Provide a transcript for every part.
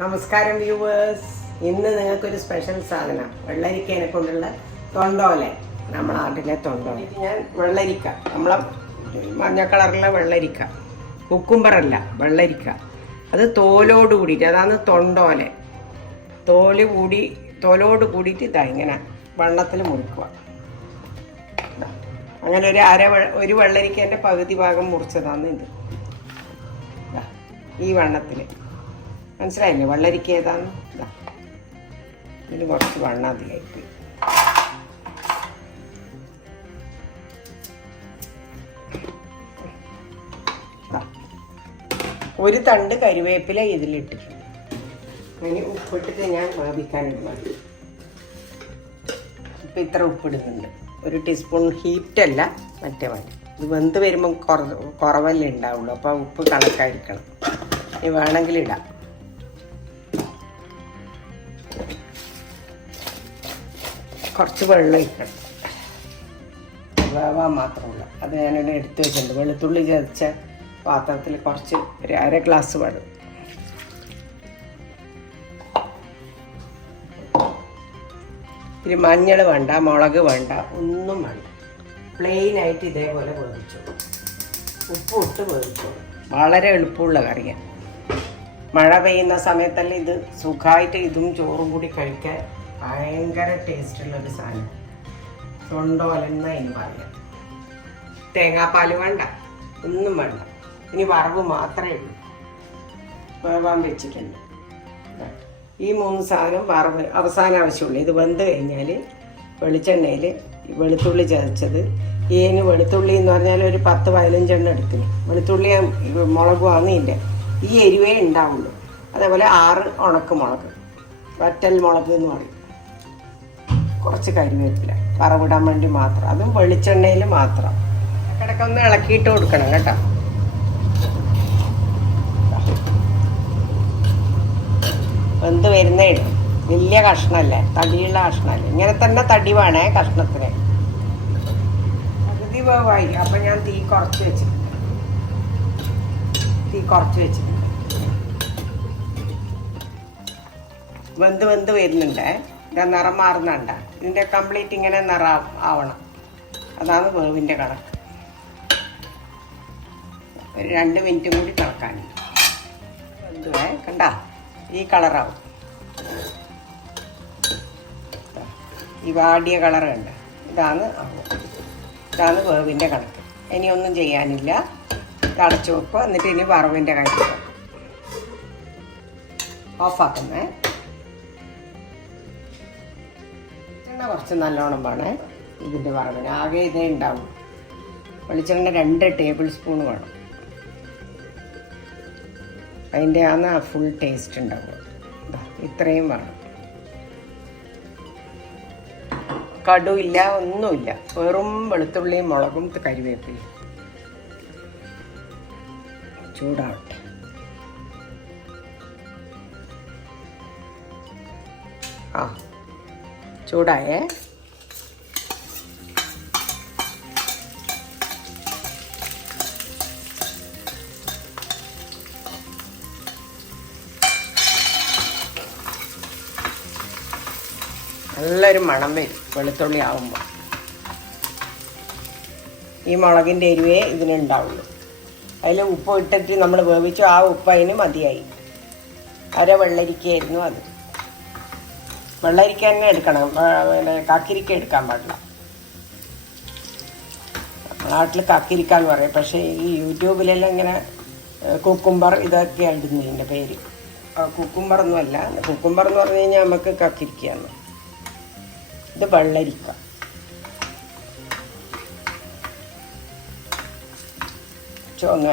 നമസ്കാരം വ്യൂവേഴ്സ്. ഇന്ന് നിങ്ങൾക്കൊരു സ്പെഷ്യൽ സാധനം വെള്ളരിക്കേനെ കൊണ്ടുള്ള തൊണ്ടോലെ, നമ്മുടെ നാട്ടിലെ തൊണ്ടോല. ഞാൻ വെള്ളരിക്ക, നമ്മളെ മഞ്ഞ കളറിലെ വെള്ളരിക്ക, കുക്കുംബറല്ല വെള്ളരിക്ക, അത് തോലോട് കൂടിയിട്ട്, അതാണ് തൊണ്ടോലെ. തോലോട് കൂടിയിട്ട് ഇതാ ഇങ്ങനെ വണ്ണത്തിൽ മുറിക്കുക. അങ്ങനെ ഒരു വെള്ളരിക്കേൻ്റെ പകുതി ഭാഗം മുറിച്ചതാണ് ഇത്. ഈ വണ്ണത്തിൽ മനസ്സിലായില്ലേ വെള്ളരിക്ക ഏതാണ്? ഇതിന് കുറച്ച് വണ്ണ അധികമായിട്ട്. ഒരു തണ്ട് കരിവേപ്പില ഇതിലിട്ടിട്ടുണ്ട്. അതിന് ഉപ്പിട്ടിട്ട് ഞാൻ വേവിക്കാനിടുന്നത്. ഇപ്പം ഇത്ര ഉപ്പിടുന്നുണ്ട്, ഒരു ടീസ്പൂൺ. ഹീറ്റല്ല, മറ്റേ മതി. ഇത് വെന്ത് വരുമ്പം കുറവല്ലേ ഉണ്ടാവുള്ളൂ, അപ്പോൾ ഉപ്പ് കണക്കായിരിക്കണം. ഇനി വേണമെങ്കിൽ ഇടാം. കുറച്ച് വെള്ളം ഒഴിക്കണം, വേവാൻ മാത്രമല്ല. അത് ഞാനിവിടെ എടുത്തു വെച്ചിട്ടുണ്ട്. വെളുത്തുള്ളി ചതച്ച പാത്രത്തിൽ കുറച്ച് ഒരു അര ഗ്ലാസ് വെള്ളം. ഇത്തിരി മഞ്ഞൾ വേണ്ട, മുളക് വേണ്ട, ഒന്നും വേണ്ട. പ്ലെയിനായിട്ട് ഇതേപോലെ വേവിച്ചോളൂ, ഉപ്പ് ഇട്ട് വേവിച്ചോളൂ. വളരെ എളുപ്പമുള്ള കറിയാണ്. മഴ പെയ്യുന്ന സമയത്തല്ലേ ഇത് സുഖമായിട്ട് ഇതും ചോറും കൂടി കഴിക്കാൻ ഭയങ്കര ടേസ്റ്റുള്ളൊരു സാധനം. തൊണ്ടോലെന്ന അതിന് പറയാം. തേങ്ങാപ്പാൽ വേണ്ട, ഒന്നും വേണ്ട. ഇനി വറവ് മാത്രമേ ഉള്ളൂ. വേവാൻ വെച്ചിട്ടുണ്ട്. ഈ 3 സാധനം വറവ് അവസാനം ആവശ്യമുള്ളൂ. ഇത് വെന്ത് കഴിഞ്ഞാൽ വെളിച്ചെണ്ണയിൽ വെളുത്തുള്ളി ചതച്ചത്, ഇതിന് വെളുത്തുള്ളി എന്ന് പറഞ്ഞാൽ ഒരു 10-15 എണ്ണം എടുക്കുന്നു. വെളുത്തുള്ളി മുളകും ആന്നില്ല, ഈ എരിവേ ഉണ്ടാവുള്ളൂ. അതേപോലെ 6 ഉണക്കമുളക്, വറ്റൽ മുളക് എന്ന് പറയും. കുറച്ച് കരിവേപ്പില വറവിടാൻ വേണ്ടി മാത്രം, അതും വെളിച്ചെണ്ണയിൽ മാത്രം. ഇടയ്ക്കൊക്കെ ഒന്ന് ഇളക്കിയിട്ട് കൊടുക്കണം കേട്ടോ. വെന്ത് വരുന്നേ ഇടും. വലിയ കഷ്ണമല്ലേ, തടിയുള്ള കഷ്ണമല്ലേ. ഇങ്ങനെ തന്നെ തടി വേണേ കഷ്ണത്തിന്. പകുതി വേവായി. അപ്പം ഞാൻ തീ കുറച്ച് വെച്ചിട്ടുണ്ട്. വെന്ത് വരുന്നുണ്ടേ. ഇതാ നിറം മാറുന്നുണ്ട. ഇതിൻ്റെ കംപ്ലീറ്റ് ഇങ്ങനെ നിറം ആവണം. അതാണ് വേവിൻ്റെ കണക്ക്. ഒരു 2 മിനിറ്റും കൂടി തിളക്കാനുണ്ട്. വെന്തുവേ കണ്ട ഈ കളറാവും. ഈ വാടിയ കളർ കണ്ട, ഇതാണ് വേവിൻ്റെ കണക്ക്. ഇനിയൊന്നും ചെയ്യാനില്ല. അടച്ചു വെക്കുക. എന്നിട്ട് ഇനി വറവിൻ്റെ കാര്യം നോക്കാം. ഓഫാക്കുന്നേ. വെളിച്ചെണ്ണ കുറച്ച് നല്ലോണം വേണേ ഇതിൻ്റെ വറവിന്. ആകെ ഇതേ ഉണ്ടാവും. വെളിച്ചെണ്ണ 2 ടേബിൾ സ്പൂൺ വേണം. അതിൻ്റെ ആണ് ഫുൾ ടേസ്റ്റ് ഉണ്ടാവുക. ഇത്രയും വേണം. കടുവില്ല, ഒന്നുമില്ല. വെറും വെളുത്തുള്ളിയും മുളകും കരിവേപ്പിലയും. ചൂടാവട്ടെ. ചൂടായേ. നല്ലൊരു മണം വരും വെളുത്തുള്ളി ആവുമ്പോൾ. ഈ മുളകിൻ്റെ എരിവേ ഇതിനുണ്ടാവുള്ളൂ. അതിൽ ഉപ്പ് ഇട്ടിട്ട് നമ്മൾ വേവിച്ചു. ആ ഉപ്പ് അതിന് മതിയായി. അര വെള്ളരിക്കയായിരുന്നു അത്. വെള്ളരിക്ക തന്നെ എടുക്കണം, പിന്നെ കക്കിരിക്ക എടുക്കാൻ പാടില്ല. നാട്ടിൽ കക്കിരിക്ക എന്ന് പറയും. പക്ഷേ ഈ യൂട്യൂബിലെല്ലാം ഇങ്ങനെ കുക്കുംബർ ഇതൊക്കെയാണ് ഇടുന്നതിൻ്റെ പേര്. കുക്കുംബർ ഒന്നുമല്ല. കുക്കുംബർ എന്ന് പറഞ്ഞു കഴിഞ്ഞാൽ നമുക്ക് കക്കിരിക്കയാണ്. ഇത് വെള്ളരിക്ക. ചുവങ്ങ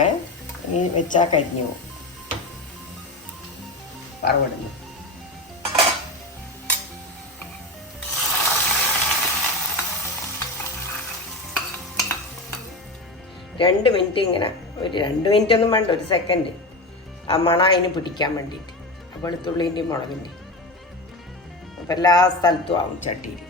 ഇനി വെച്ചാൽ കരിഞ്ഞു പോകും. വറവിടുന്നു. രണ്ട് മിനിറ്റ് ഇങ്ങനെ, ഒരു 2 മിനിറ്റ് ഒന്നും വേണ്ട, 1 സെക്കൻഡ്. ആ മണം അതിന് പിടിക്കാൻ വേണ്ടിയിട്ട്. വെളുത്തുള്ളിൻ്റെയും മുളകിൻ്റെയും. അപ്പം എല്ലാ സ്ഥലത്തും ആവും ചട്ടിയിൽ.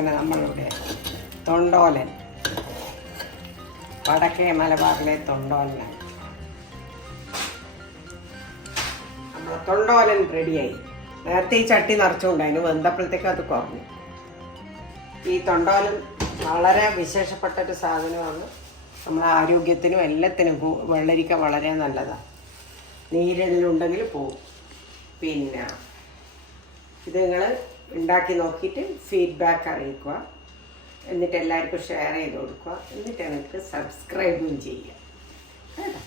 അങ്ങനെ നമ്മളിവിടെ തൊണ്ടോലൻ, വടക്കേ മലബാറിലെ തൊണ്ടോലനാണ്. നമ്മൾ തൊണ്ടോലൻ റെഡിയായി. നേരത്തെ ഈ ചട്ടി നിറച്ചുകൊണ്ടായിരുന്നു, വെന്തപ്പോഴത്തേക്ക് അത് കുറഞ്ഞു. ഈ തൊണ്ടോലൻ വളരെ വിശേഷപ്പെട്ടൊരു സാധനമാണ്. നമ്മളെ ആരോഗ്യത്തിനും എല്ലാത്തിനും വെള്ളരിക്ക വളരെ നല്ലതാണ്. നീരിലുണ്ടെങ്കിൽ പോവും. പിന്നെ ഇത് നിങ്ങൾ ഉണ്ടാക്കി നോക്കിയിട്ട് ഫീഡ്ബാക്ക് അറിയിക്കുക. എന്നിട്ട് എല്ലാവർക്കും ഷെയർ ചെയ്ത് കൊടുക്കുക. എന്നിട്ട് എനിക്ക് സബ്സ്ക്രൈബും ചെയ്യുക കേട്ടോ.